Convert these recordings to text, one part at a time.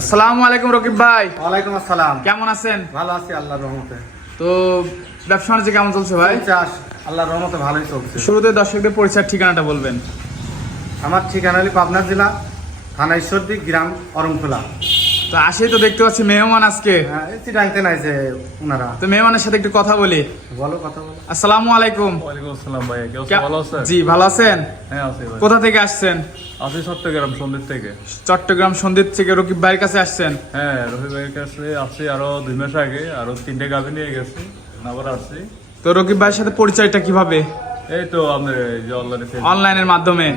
আসসালামু আলাইকুম রকিব ভাই। ওয়ালাইকুম আসসালাম। কেমন আছেন? ভালো আছি আল্লাহর রহমতে। তো ব্যবসা বাণিজ্য কেমন চলছে ভাই? চাষ আল্লাহর রহমতে ভালোই চলছে। শুরুতে দর্শকদের পরিচয় ঠিকানাটা বলবেন। আমার ঠিকানা হলি পাবনা জেলা থানা ঈশ্বরদী গ্রাম অরংখোলা। তো তো দেখতে পাচ্ছি মেহমান আজকে। হ্যাঁ চিটাংতে নাই যে ওনারা তো মেহমানের সাথে একটু কথা বলি। বলো কথা বলো। আসসালামু আলাইকুম। ওয়ালাইকুম আসসালাম ভাইয়া কি ভালো আছেন? জি ভালো আছেন? হ্যাঁ আছি ভাই। কোথা থেকে আসছেন? আছি চট্টগ্রাম সন্ধ্যের থেকে। চট্টগ্রাম সন্দ্বীপ থেকে রকিব ভাইয়ের কাছে আসছেন? হ্যাঁ ভাইয়ের কাছে আসছি আরও দুই মাস আগে আরও তিনটে গাভি নিয়ে গেছি আবার আসছি। তো রকিব ভাইয়ের সাথে পরিচয়টা কীভাবে? এই তো আপনার অনলাইনে অনলাইনের মাধ্যমে।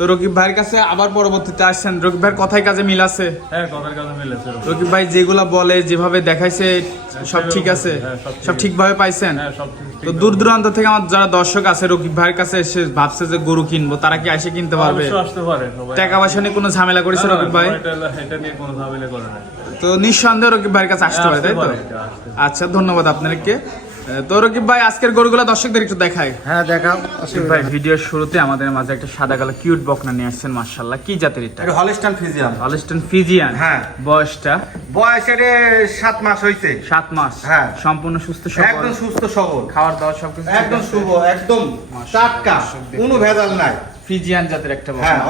তো রকিব ভাইয়ের কাছে আবার পরবর্তীতে আসছেন। রকিব ভাইয়ের কথায় কাজে মিল আছে? হ্যাঁ কথার। রকিব। ভাই যেগুলা বলে যেভাবে দেখাইছে সব ঠিক আছে? হ্যাঁ, সব ঠিকভাবে পাইছেন? হ্যাঁ তো দূর দূরান্ত থেকে আমার যারা দর্শক আছে রকিব ভাইয়ের কাছে এসে ভাবছে যে গরু কিনবো তারা কি এসে কিনতে পারবে? পারে টাকা পয়সা নিয়ে কোনো ঝামেলা করেছে রকিব ভাই? এটা- এটা নিয়ে কোনো ঝামেলা করে না তো নিঃসন্দেহে রকিব ভাইয়ের কাছে আসতে হ্যাঁ, হয় তাই তো? পারে, পারে। আচ্ছা ধন্যবাদ আপনাদেরকে তো রকিব ভাই আজকের গরুগুলা দর্শকদের একটু দেখাই। হ্যাঁ দেখাও। ভাই ভিডিওর শুরুতে আমাদের মাঝে একটা সাদা কালো কিউট বকনা নিয়ে আসছেন মার্শাল্লাহ কি জাতের এটা? এটা হলিস্টান ফিজিয়াম হলিস্টন ফিজিয়ান হ্যাঁ। বয়সটা? বয়স এর সাত মাস হয়েছে সাত মাস। হ্যাঁ। সম্পূর্ণ সুস্থ সবল। একদম সুস্থ সবল। খাওয়ার দাওয়ার সবকিছু একদম শুভ একদম টাটকা কোনো ভেজাল নাই। ফিজিয়ান জাতের একটা হ্যাঁ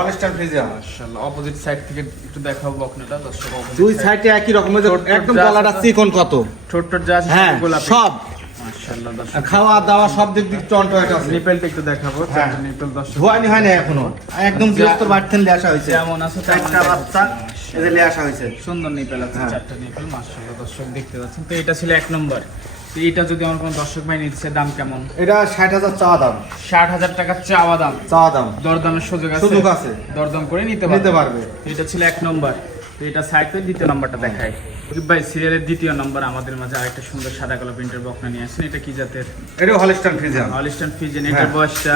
অপোজিট সাইড থেকে একটু দেখাবো বকনাটা দর্শক দুই সাইডে একই রকমের ছোট ছোট একদম গলাটা চিকন কত। ছোট ছোট যা আছে সব। দর্শক। খাওয়া দাওয়া সব দিক দিক আছে। নিপেলটা একটু দেখাবো হ্যাঁ। নিপেল দর্শক। ধোয়ানি হয় না এখনও। একদম যা- গৃহস্থ বাড়ি থেকে হয়েছে। যেমন আছে? তেমন চারটা বাচ্চা এদের নিয়ে আসা হয়েছে। সুন্দর নিপেল আছে হ্যাঁ। চারটা নিপেল মাশাআল্লাহ দর্শক দেখতে পাচ্ছেন। তো এটা ছিল এক নম্বর। এটা যদি আমার কোনো দর্শক ভাই নিচ্ছে দাম কেমন? এটা ষাট হাজার চাওয়া দাম। ষাট হাজার চাওয়া দাম। চাওয়া দাম। দরদামের সুযোগ আছে? সুযোগ আছে। দরদাম করে নিতে নিতে পারবে। পারবে এটা ছিল এক নম্বর। তো এটা সাইড দ্বিতীয় নম্বরটা ভাই সিরিয়ালের দ্বিতীয় নম্বর আমাদের মাঝে আরেকটা সুন্দর সাদা কালো প্রিন্টের বকনা নিয়ে আসছেন এটা কি জাতের? এটা হলিস্টান ফিজিয়াম হলিস্টান ফিজেন এটার হ্যাঁ। বয়সটা?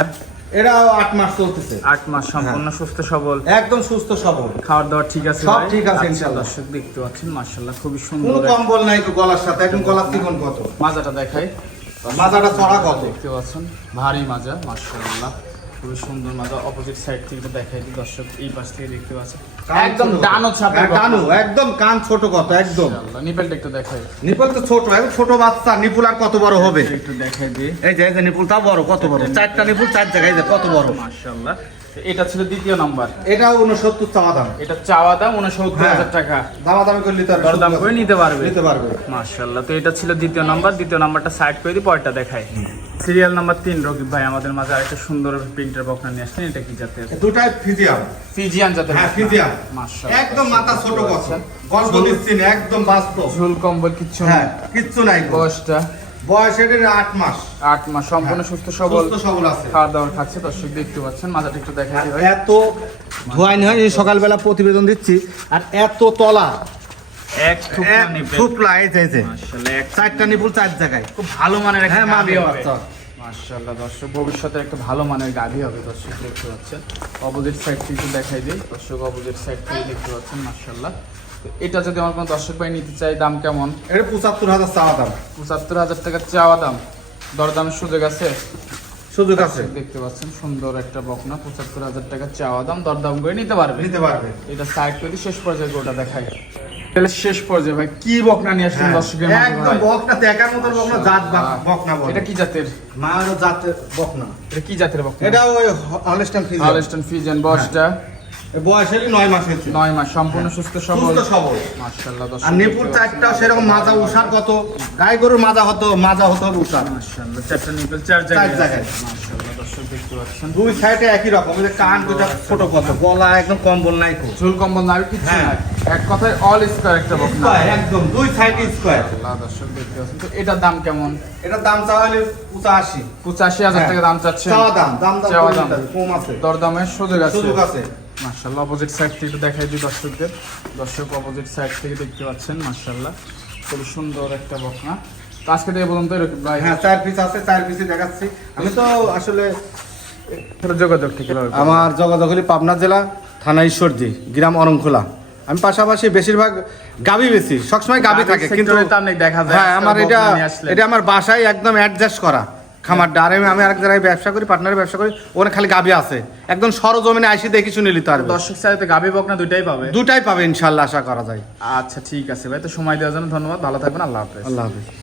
এটাও আট মাস চলতেছে। আট মাস সম্পূর্ণ সুস্থ সবল? একদম সুস্থ সবল। খাওয়ার দাওয়ার ঠিক আছে সব ঠিক আছে, আচ্ছা, ইনশাআল্লাহ। দর্শক দেখতে পাচ্ছেন মার্শাল্লাহ খুবই কোনো সুন্দর কম্বল নাই তো গলার সাথে একদম গলার চিকন কত? মাজাটা দেখাই। মাজাটা চড়া কত? দেখতে পাচ্ছেন ভারী মাজা মার্শাল্লাহ খুবই সুন্দর মাজা অপোজিট সাইড থেকে দেখাই দিই দর্শক এই পাশ থেকে দেখতে পাচ্ছেন। একদম ডানো হ্যাঁ, ডানো একদম কান ছোট কত একদম। মাশাআল্লাহ, নিপেলটা একটু দেখাই। নিপুল তো ছোট একদম ছোট বাচ্চা নিপুল আর কত বড় হবে? একটু দেখাই দিই। এই যে এই যে নিপুলটা বড় কত বড়? চারটা নিপুল চার জায়গায় কত বড়? মার্শাল্লাহ এটা ছিল দ্বিতীয় নাম্বার। এটা উনসত্তর চাওয়া দাম। এটা চাওয়া দাম উনসত্তর হ্যাঁ। হাজার টাকা। দামাদামি করলে তো আর দরদাম সুযোগ করে নিতে পারবে। নিতে পারবে। মার্শাল্লাহ তো এটা ছিল দ্বিতীয় নাম্বার। দ্বিতীয় নাম্বারটা সাইড করে দিই পরেরটা দেখাই। সিরিয়াল নাম্বার তিন রকিব ভাই আমাদের মাঝে আরেকটা সুন্দর প্রিন্টের বকনা নিয়ে এটা কি জাতের? ফিজিয়াম ফিজিয়ান। জাতের হ্যাঁ ফিজিয়াম মাশাআল্লাহ। একদম মাথা ছোট কত গল্প দিচ্ছি না, একদম বাস্তব। ঝুল কম্বল কিচ্ছু হ্যাঁ কিচ্ছু নাই বয়সটা? বয়স আট মাস। আট মাস সম্পূর্ণ সুস্থ সবল। সুস্থ সবল আছে। খাওয়া দাওয়া খাচ্ছে দর্শক দেখতে পাচ্ছেন মাথাটা একটু ভাই। এত ধোয়াই হয় এই সকালবেলা প্রতিবেদন দিচ্ছি। আর এত তলা এক থুপলা এই যে, যে। চারটা নিপুল চার জায়গায়। খুব ভালো মানের একটা হ্যাঁ। মাশাআল্লাহ দর্শক ভবিষ্যতে একটা ভালো মানের গাভী হবে দর্শক দেখতে পাচ্ছেন। অপোজিট সাইড থেকে একটু দেখাই দিই। দর্শক অপোজিট সাইড থেকে দেখতে পাচ্ছেন মাশাআল্লাহ এটা যদি আমার কোনো দর্শক ভাই নিতে চাই দাম কেমন? এটা পঁচাত্তর হাজার চাওয়া দাম। পঁচাত্তর হাজার টাকার চাওয়া দাম। দরদামের সুযোগ আছে? সুযোগ আছে। দেখতে পাচ্ছেন সুন্দর একটা বকনা পঁচাত্তর হাজার টাকার চাওয়া দাম। দরদাম করে নিতে পারবে? নিতে পারবে। এটা সাইড করে শেষ পর্যায়ে গোটা দেখাই। তাহলে শেষ পর্যায়ে ভাই কি বকনা নিয়ে আসছেন হ্যাঁ, দর্শকের মাঝে একদম? বকনা দেখার মতন বকনা জাত বকনা বলে। এটা কি জাতের? জাতের বকনা। এটা কি জাতের বকনা? এটা ওই হলস্টান ফিজ আলস্টন ফিজেন বয়সটা? বয়স হলে নয় মাস হয়েছে। নয় মাস সম্পূর্ণ সুস্থ সবল। সুস্থ সবল। মাশাআল্লাহ আর নিপুর চারটাও সেরকম মাজা উষার কত? গাই গরুর মাজা হতো মাজা হতো উষার মাশাআল্লাহ চারটা নিপল চার জায়গায় চার জায়গায়। মাশাআল্লাহ দর্শক দেখতে পাচ্ছেন। দুই সাইডে একই রকম যে কান দুটা ছোট কত? গলা একদম কম্বল নাই ঝুল কম্বল নাবি কিছু হ্যাঁ। নাই। এক কথায় অল স্কয়ার একটা বকনা স্কোয়ার একদম দুই সাইড স্কোয়ার দর্শক দেখতে পাচ্ছেন তো এটার দাম কেমন? এটার দাম চাওয়া হলে পঁচাশি। পঁচাশি হাজার টাকা দাম চাচ্ছেন। চাওয়া দাম দাম দাম দাম। কম আছে। দরদামের সুযোগ আছে। সুযোগ আছে। মাশাআল্লাহ অপোজিট সাইড থেকে একটু দেখাই দিই দর্শকদের। দর্শক অপোজিট সাইড থেকে দেখতে পাচ্ছেন মাশাআল্লাহ। খুবই সুন্দর একটা বকনা তো আজকে থেকে বলুন তো ভাই হ্যাঁ চার পিস আছে চার পিসে দেখাচ্ছি। আমি তো আসলে যোগাযোগ ঠিক আমার যোগাযোগ হলি পাবনা জেলা থানা ঈশ্বরদী গ্রাম অরংখোলা। আমি পাশাপাশি বেশিরভাগ গাবি বেশি সবসময় গাবি থাকে কিন্তু দেখা যায় হ্যাঁ আমার এটা। এটা আমার বাসায় একদম অ্যাডজাস্ট করা খামারটা। আর আমি আমি আরেক জায়গায় ব্যবসা করি পার্টনারে ব্যবসা করি ওখানে খালি গাবি আছে। একদম সরজমিনে আইসি দেখি শুনে নিতে পারবে। দর্শক চাইতে গাভী বকনা দুটাই পাবে। দুটাই পাবে ইনশাল্লাহ আশা করা যায়। আচ্ছা ঠিক আছে ভাই তো সময় দেওয়ার জন্য ধন্যবাদ ভালো থাকবেন আল্লাহ হাফেজ। আল্লাহ হাফিজ।